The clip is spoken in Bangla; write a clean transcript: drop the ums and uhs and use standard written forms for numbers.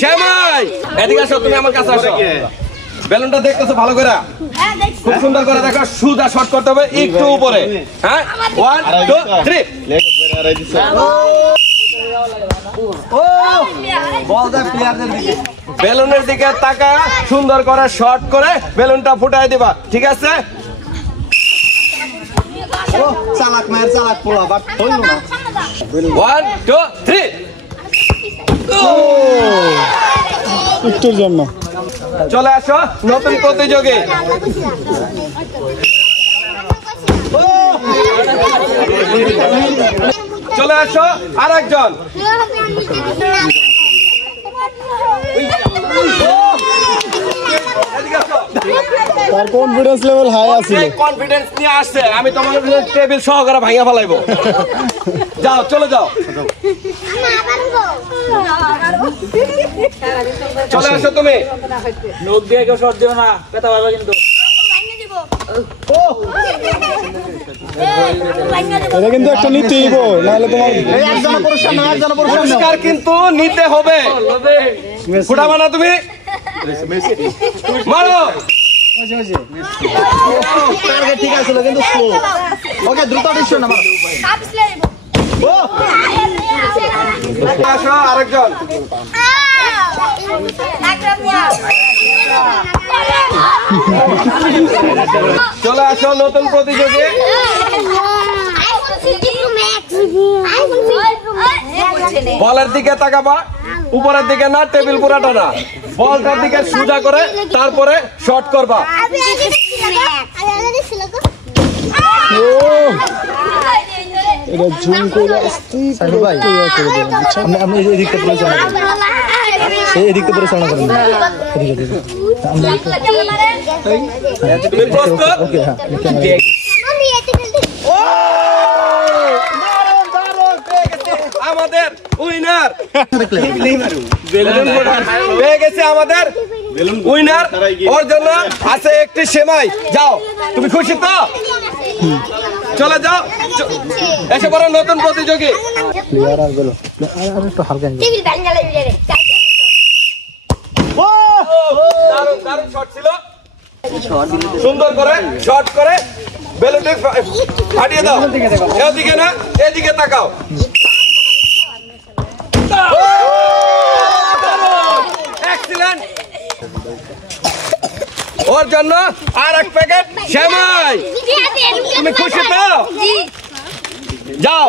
শ্যামাই এদিকে আসো, তুমি আমার কাছে আসো। বেলুনটা দেখতেছো ভালো করে? খুব সুন্দর করে দেখো, সুদা শট করতে হবে একটু উপরে। হ্যাঁ, 1 2 3 বেলুনের দিকে তাকা, সুন্দর করে শট করে বেলুনটা ফুটাই দিবা, ঠিক আছে? চালাক মায়ের চালাক পোলা, বাট হইল না। 1 2 3 একটুর জন্য চলে আসো নতুন প্রতিযোগী। চলে আসো আরেকজন। তার কনফিডেন্স লেভেল হাই আছে। কনফিডেন্স নিয়ে আসছে, আমি তোমার টেবিল সহকারে ভাঙা ফেলাইবো। যাও, চলে যাও, চলে আসো তুমি। নোক দিয়ে কেউ শর্ট দিও না, পেতা পারবে কিন্তু। এটা কিন্তু একটা নিতেই হইব, নাহলে তোমার পুরস্কার কিন্তু নিতে হবে। ফুটাবা না তুমি? মারো। ঠিক আছে কিন্তু স্লো। ওকে দ্রুত ডিসিশন নাও। আসো আরেকজন। চলে আসো নতুন প্রতিযোগী। বলের দিকে তাকাবা, উপরের দিকে না, টেবিল পুরাটা না, বলটার দিকে সোজা করে তারপরে শট করবা। এটা জুম করে আসতে ভাই আমি এদিকে পরিচালনা করি, এদিকে পরিচালনা করেন। তুমি প্রস্তুত? ওকে, হ্যাঁ। আমাদের উইনার পেয়ে গেছে, আমাদের উইনার। ওর জন্য আছে একটি সেমাই। যাও, তুমি খুশি তো? চলে যাও, এসে পড়ো নতুন প্রতিযোগী। প্লেয়ার আর বলো আর একটু হালকা দারুণ দারুণ শট ছিল, সুন্দর করে শট করে বেলুনটি ফাটিয়ে দাও। এদিকে না, এদিকে তাকাও। এক্সিলেন্ট। ওর জন্য আর এক প্যাকেট সেমাই। তুমি খুশি তো? যাও।